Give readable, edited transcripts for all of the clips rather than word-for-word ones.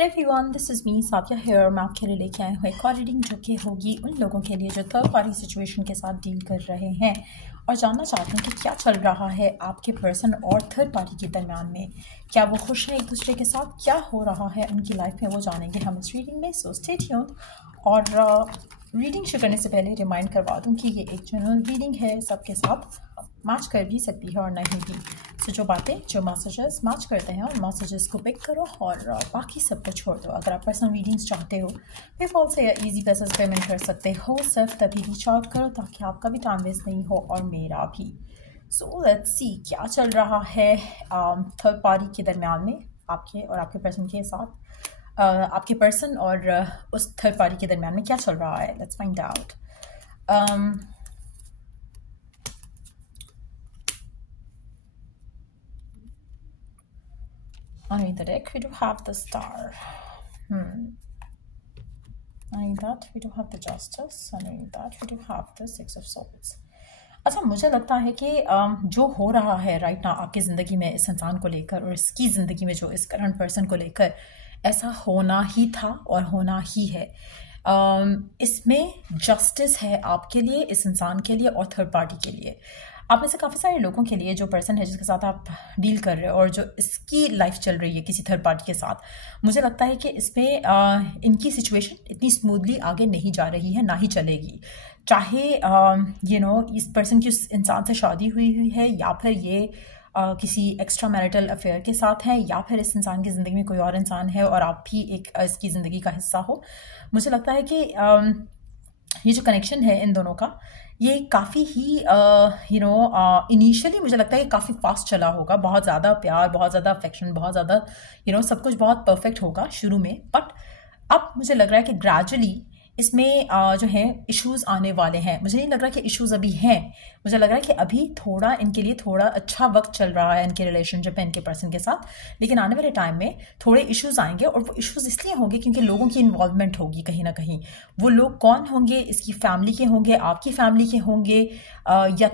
Everyone, this is me Sathiya here. मैं आपके लिए लेके आए हुए एक और रीडिंग जो कि होगी उन लोगों के लिए जो थर्ड पार्टी सिचुएशन के साथ डील कर रहे हैं और जानना चाहते हैं कि क्या चल रहा है आपके पर्सन और थर्ड पार्टी के दरमियान में। क्या वो खुश हैं एक दूसरे के साथ, क्या हो रहा है उनकी लाइफ में, वो जानेंगे हम इस रीडिंग में। So stay tuned. और रीडिंग शुरू करने से पहले रिमाइंड करवा दूँ कि ये एक जनरल रीडिंग है, सबके साथ मैच कर भी सकती है और नहीं भी। सो जो बातें, जो मैसेजेस मैच करते हैं उन मैसेजेस को पिक करो और बाकी सबको छोड़ दो। अगर आप पर्सनल रीडिंग्स चाहते हो पेपॉल से या इजी पैसेज पेमेंट कर सकते हो, सिर्फ तभी रीच आउट करो ताकि आपका भी टाइम वेस्ट नहीं हो और मेरा भी। सो लेट्स सी क्या चल रहा है थर्ड पार्टी के दरमियान में, आपके और आपके पर्सन के साथ। आपके पर्सन और उस थर्ड पार्टी के दरमियान में क्या चल रहा है। Let's find out. Underneath the deck, we do have the Star. Underneath that, we do have the Justice. Underneath that, we do have the Six of Swords. अच्छा, मुझे लगता है कि जो हो रहा है राइट ना आपकी ज़िंदगी में इस इंसान को लेकर और इसकी ज़िंदगी में जो इस करंट पर्सन को लेकर, ऐसा होना ही था और होना ही है। इसमें जस्टिस है आपके लिए, इस इंसान के लिए और थर्ड पार्टी के लिए। आप में से काफ़ी सारे लोगों के लिए जो पर्सन है जिसके साथ आप डील कर रहे हो और जो इसकी लाइफ चल रही है किसी थर्ड पार्टी के साथ, मुझे लगता है कि इसमें इनकी सिचुएशन इतनी स्मूथली आगे नहीं जा रही है, ना ही चलेगी। चाहे इस पर्सन की उस इंसान से शादी हुई है या फिर ये किसी एक्स्ट्रा मैरिटल अफेयर के साथ हैं या फिर इस इंसान की ज़िंदगी में कोई और इंसान है और आप भी एक इसकी ज़िंदगी का हिस्सा हो। मुझे लगता है कि ये जो कनेक्शन है इन दोनों का, ये काफ़ी ही इनिशियली मुझे लगता है कि काफ़ी फास्ट चला होगा। बहुत ज़्यादा प्यार, बहुत ज़्यादा अफेक्शन, बहुत ज़्यादा सब कुछ बहुत परफेक्ट होगा शुरू में। बट अब मुझे लग रहा है कि ग्रेजुअली इसमें जो है इश्यूज़ आने वाले हैं। मुझे नहीं लग रहा कि इश्यूज़ अभी हैं, मुझे लग रहा है कि अभी थोड़ा इनके लिए थोड़ा अच्छा वक्त चल रहा है इनके रिलेशनशिप में इनके पर्सन के साथ। लेकिन आने वाले टाइम में थोड़े इश्यूज़ आएंगे और वो इश्यूज़ इसलिए होंगे क्योंकि लोगों की इन्वॉल्वमेंट होगी कहीं ना कहीं। वो लोग कौन होंगे, इसकी फैमिली के होंगे, आपकी फैमिली के होंगे या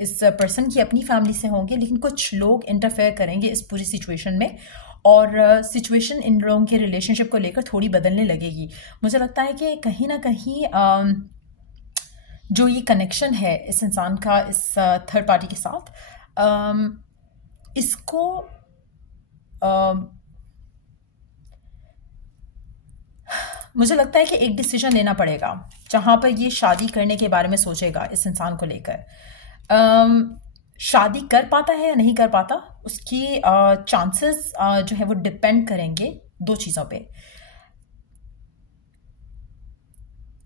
इस पर्सन की अपनी फैमिली से होंगे, लेकिन कुछ लोग इंटरफेयर करेंगे इस पूरी सिचुएशन में और सिचुएशन इन लोगों के रिलेशनशिप को लेकर थोड़ी बदलने लगेगी। मुझे लगता है कि कहीं ना कहीं जो ये कनेक्शन है इस इंसान का इस थर्ड पार्टी के साथ, इसको मुझे लगता है कि एक डिसीजन लेना पड़ेगा जहाँ पर ये शादी करने के बारे में सोचेगा इस इंसान को लेकर। शादी कर पाता है या नहीं कर पाता, उसकी चांसेस जो है वो डिपेंड करेंगे दो चीज़ों पे।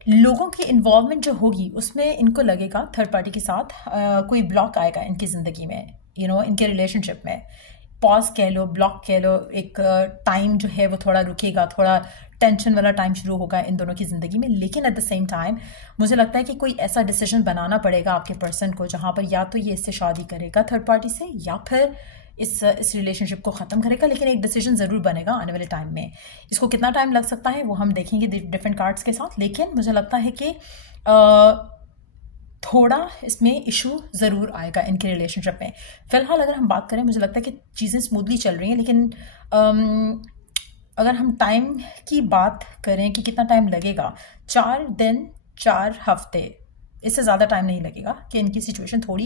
लोगों की इन्वॉल्वमेंट जो होगी उसमें इनको लगेगा थर्ड पार्टी के साथ कोई ब्लॉक आएगा इनकी ज़िंदगी में, इनके रिलेशनशिप में। पॉज कह लो, ब्लॉक कह लो, एक टाइम जो है वो थोड़ा रुकेगा, थोड़ा टेंशन वाला टाइम शुरू होगा इन दोनों की ज़िंदगी में। लेकिन एट द सेम टाइम मुझे लगता है कि कोई ऐसा डिसीजन बनाना पड़ेगा आपके पर्सन को जहाँ पर या तो ये इससे शादी करेगा थर्ड पार्टी से या फिर इस रिलेशनशिप को ख़त्म करेगा। लेकिन एक डिसीजन ज़रूर बनेगा आने वाले टाइम में। इसको कितना टाइम लग सकता है वो हम देखेंगे डिफरेंट कार्ड्स के साथ। लेकिन मुझे लगता है कि थोड़ा इसमें इशू ज़रूर आएगा इनके रिलेशनशिप में। फ़िलहाल अगर हम बात करें, मुझे लगता है कि चीज़ें स्मूथली चल रही हैं। लेकिन अगर हम टाइम की बात करें कि कितना टाइम लगेगा, 4 दिन 4 हफ्ते, इससे ज़्यादा टाइम नहीं लगेगा कि इनकी सिचुएशन थोड़ी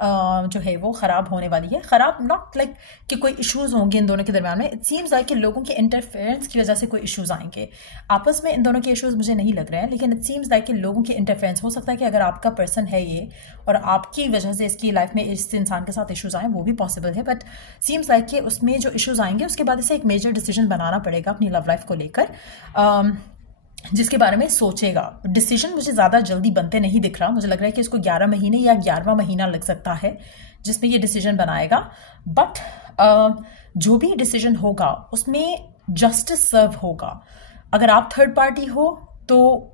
जो है वो ख़राब होने वाली है। ख़राब नॉट लाइक कि कोई इश्यूज़ होंगे इन दोनों के दरमियान में। इट सीम्स लाइक कि लोगों के इंटरफेरेंस की वजह से कोई इश्यूज़ आएंगे आपस में। इन दोनों के इश्यूज़ मुझे नहीं लग रहे हैं, लेकिन इट सीम्स लाइक कि लोगों के इंटरफेरेंस हो सकता है कि अगर आपका पर्सन है ये और आपकी वजह से इसकी लाइफ में इस इंसान के साथ इश्यूज़ आए, वो भी पॉसिबल है। बट सीम्स लाइक कि उसमें जो इश्यूज़ आएंगे उसके बाद इसे एक मेजर डिसीजन बनाना पड़ेगा अपनी लव लाइफ को लेकर, जिसके बारे में सोचेगा। डिसीजन मुझे ज़्यादा जल्दी बनते नहीं दिख रहा। मुझे लग रहा है कि इसको 11 महीने या 11वां महीना लग सकता है जिसमें ये डिसीजन बनाएगा। बट जो भी डिसीजन होगा उसमें जस्टिस सर्व होगा। अगर आप थर्ड पार्टी हो तो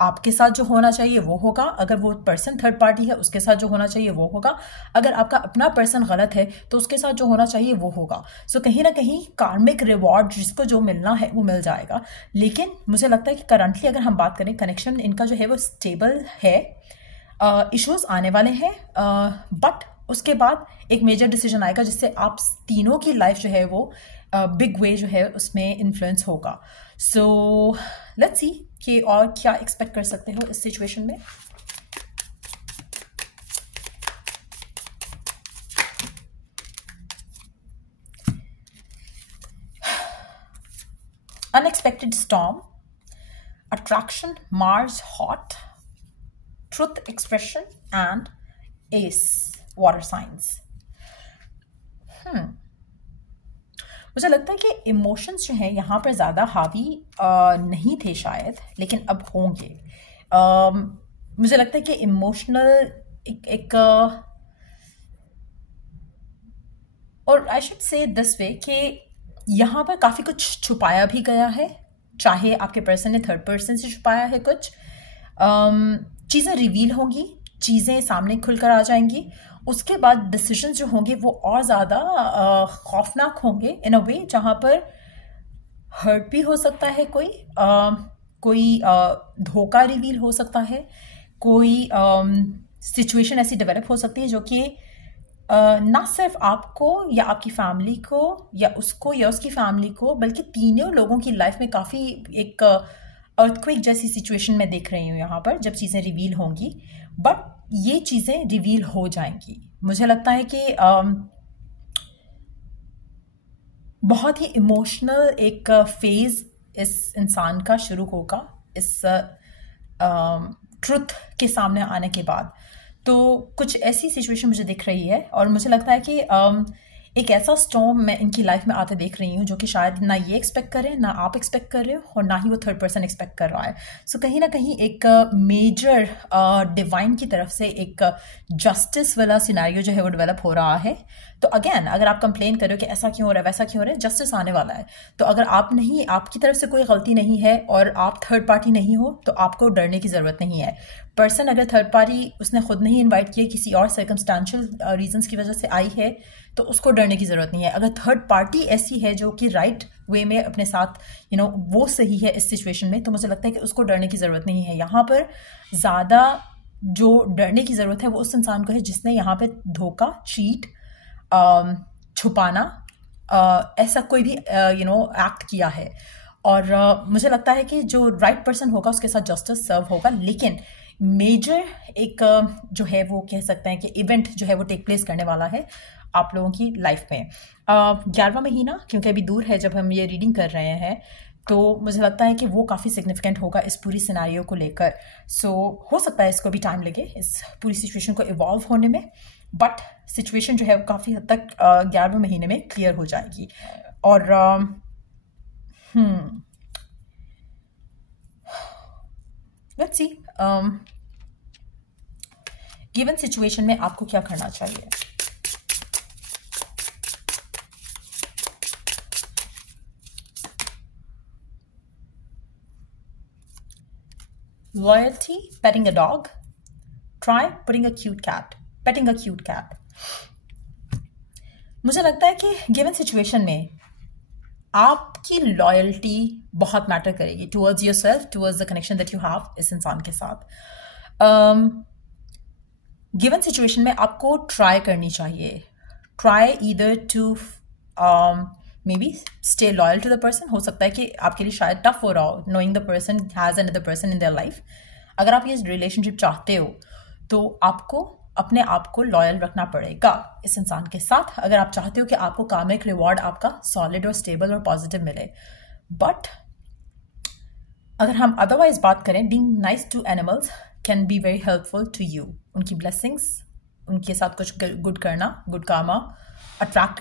आपके साथ जो होना चाहिए वो होगा, अगर वो पर्सन थर्ड पार्टी है उसके साथ जो होना चाहिए वो होगा, अगर आपका अपना पर्सन गलत है तो उसके साथ जो होना चाहिए वो होगा। सो कहीं ना कहीं कार्मिक रिवॉर्ड जिसको जो मिलना है वो मिल जाएगा। लेकिन मुझे लगता है कि करंटली अगर हम बात करें, कनेक्शन इनका जो है वो स्टेबल है। इश्यूज आने वाले हैं बट उसके बाद एक मेजर डिसीजन आएगा जिससे आप तीनों की लाइफ जो है वो बिग वे जो है उसमें इन्फ्लुएंस होगा. सो लेट्स सी कि और क्या एक्सपेक्ट कर सकते हो इस सिचुएशन में. Unexpected storm, attraction, Mars hot, truth expression and ace, water signs. मुझे लगता है कि इमोशंस जो हैं यहाँ पर ज़्यादा हावी नहीं थे शायद, लेकिन अब होंगे. मुझे लगता है कि इमोशनल एक और I should say this way कि यहाँ पर काफ़ी कुछ छुपाया भी गया है, चाहे आपके पर्सन ने थर्ड पर्सन से छुपाया है कुछ. चीज़ें रिवील होंगी, चीज़ें सामने खुलकर आ जाएंगी. उसके बाद डिसीजन जो होंगे वो और ज़्यादा खौफनाक होंगे इन अ वे जहाँ पर हर्ट भी हो सकता है, कोई धोखा रिवील हो सकता है, कोई सिचुएशन ऐसी डेवलप हो सकती है जो कि ना सिर्फ आपको या आपकी फैमिली को या उसको या उसकी फैमिली को, बल्कि तीनों लोगों की लाइफ में काफ़ी एक अर्थक्वेक जैसी सिचुएशन मैं देख रही हूँ यहाँ पर जब चीज़ें रिवील होंगी. बट ये चीज़ें रिवील हो जाएंगी. मुझे लगता है कि बहुत ही इमोशनल एक फेज इस इंसान का शुरू होगा इस ट्रुथ के सामने आने के बाद. तो कुछ ऐसी सिचुएशन मुझे दिख रही है और मुझे लगता है कि एक ऐसा स्टॉर्म मैं इनकी लाइफ में आते देख रही हूँ जो कि शायद ना ये एक्सपेक्ट करें, ना आप एक्सपेक्ट कर रहे हो और ना ही वो थर्ड पर्सन एक्सपेक्ट कर रहा है. सो कहीं ना कहीं एक मेजर डिवाइन की तरफ से एक जस्टिस वाला सिनेरियो जो है वो डेवलप हो रहा है. तो अगेन अगर आप कंप्लेन करो कि ऐसा क्यों हो रहा है वैसा क्यों हो रहा है, जस्टिस आने वाला है. तो अगर आपकी तरफ से कोई गलती नहीं है और आप थर्ड पार्टी नहीं हो तो आपको डरने की ज़रूरत नहीं है. पर्सन अगर थर्ड पार्टी उसने खुद नहीं इन्वाइट किया, किसी और सर्कमस्टांशियल रीजंस की वजह से आई है, तो उसको डरने की ज़रूरत नहीं है. अगर थर्ड पार्टी ऐसी है जो कि राइट वे में अपने साथ वो सही है इस सिचुएशन में, तो मुझे लगता है कि उसको डरने की ज़रूरत नहीं है. यहाँ पर ज़्यादा जो डरने की ज़रूरत है वो उस इंसान को है जिसने यहाँ पे धोखा, चीट, छुपाना, ऐसा कोई भी एक्ट किया है. और मुझे लगता है कि जो राइट पर्सन होगा उसके साथ जस्टिस सर्व होगा. लेकिन मेजर एक जो है वो कह सकते हैं कि इवेंट जो है वो टेक प्लेस करने वाला है आप लोगों की लाइफ में. 11वां महीना क्योंकि अभी दूर है जब हम ये रीडिंग कर रहे हैं, तो मुझे लगता है कि वो काफ़ी सिग्निफिकेंट होगा इस पूरी सिनेरियो को लेकर. सो हो सकता है इसको भी टाइम लगे इस पूरी सिचुएशन को इवॉल्व होने में, बट सिचुएशन जो है वो काफ़ी हद तक 11वें महीने में क्लियर हो जाएगी. और लेट्स सी गिवन सिचुएशन में आपको क्या करना चाहिए. Loyalty, petting a dog. Try petting a cute cat. मुझे लगता है कि गिवन सिचुएशन में आपकी लॉयल्टी बहुत मैटर करेगी towards yourself, towards the connection that you have इस इंसान के साथ. गिवन सिचुएशन में आपको ट्राई करनी चाहिए. Try either to maybe stay loyal to the person. हो सकता है कि आपके लिए शायद टफ हो रहा हो knowing the person has another person in their life. अगर आप ये रिलेशनशिप चाहते हो तो आपको अपने आप को लॉयल रखना पड़ेगा इस इंसान के साथ, अगर आप चाहते हो कि आपको कामिक रिवॉर्ड आपका सॉलिड और स्टेबल और पॉजिटिव मिले. बट अगर हम अदरवाइज बात करें, being nice to animals can be very helpful to you. उनकी ब्लेसिंग्स, उनके साथ कुछ गुड करना, गुड कामा अट्रैक्ट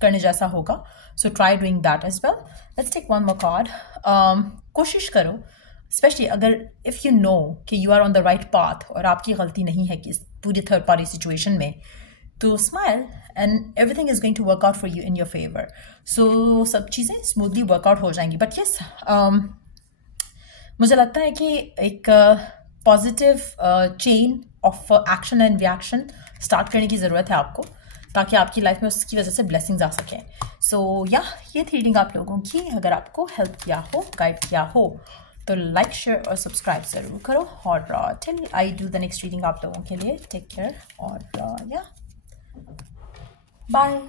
करने जैसा होगा. So try doing that as well. Let's take one more card. कोशिश करो, स्पेशली अगर इफ़ यू नो कि you are on the right path और आपकी गलती नहीं है कि इस पूरी थर्ड पार्टी सिचुएशन में, तो smile and everything is going to work out for you in your favour. So सब चीज़ें स्मूथली वर्कआउट हो जाएंगी. बट यस, मुझे लगता है कि एक positive chain of action and reaction start करने की ज़रूरत है आपको, ताकि आपकी लाइफ में उसकी वजह से ब्लेसिंग्स आ सकें. सो या ये थी रीडिंग आप लोगों की. अगर आपको हेल्प किया हो, गाइड किया हो, तो लाइक, शेयर और सब्सक्राइब ज़रूर करो. और till I do the next reading आप लोगों के लिए, टेक केयर और या बाय.